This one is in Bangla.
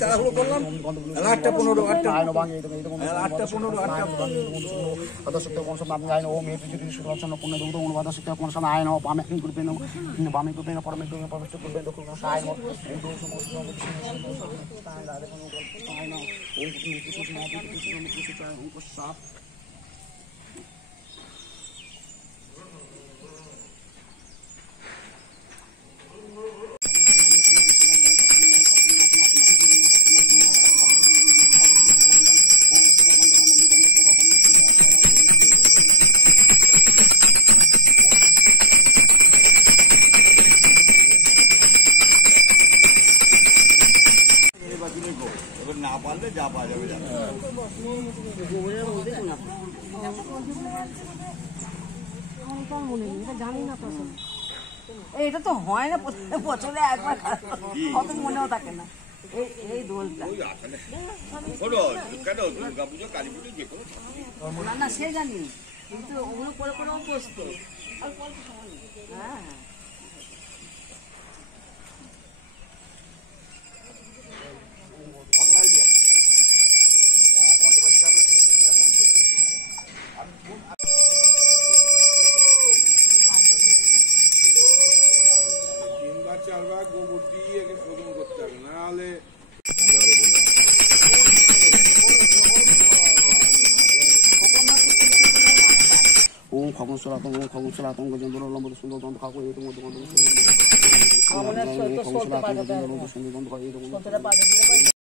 তাড়াহুড়ো করলাম। 8:15 আইন ভাঙে এই 8:15 আদর্শতে কোন সব আইন ও মেয়ে যদি সুরক্ষণ পূর্ণ দৌড় অনুবাদ শিক্ষা কোন সব আইন ও বামে করবে না বামে করবে না পরমে প্রবেশ করবে দখল কোন আইন ও আইন ও কিছু সাপ না পারলে যা পাওয়া যাবে এটা তো হয় না বছরে একবার, কত মনেও থাকে না এই দোলটা। কেন দুর্গা পুজো কালী পুজো যে কোনো না সে জানি, কিন্তু ওগুলো করে করে অভ্যস্ত। হ্যাঁ চারবার গোবর দিয়ে একে শোধন করতে হবে, না হলে ওম খগনসলাতং ওম খগনসলাতং গজেন্দ্র লম্বর সুন্দর দন্ত খাকো এই তোমার দন্ত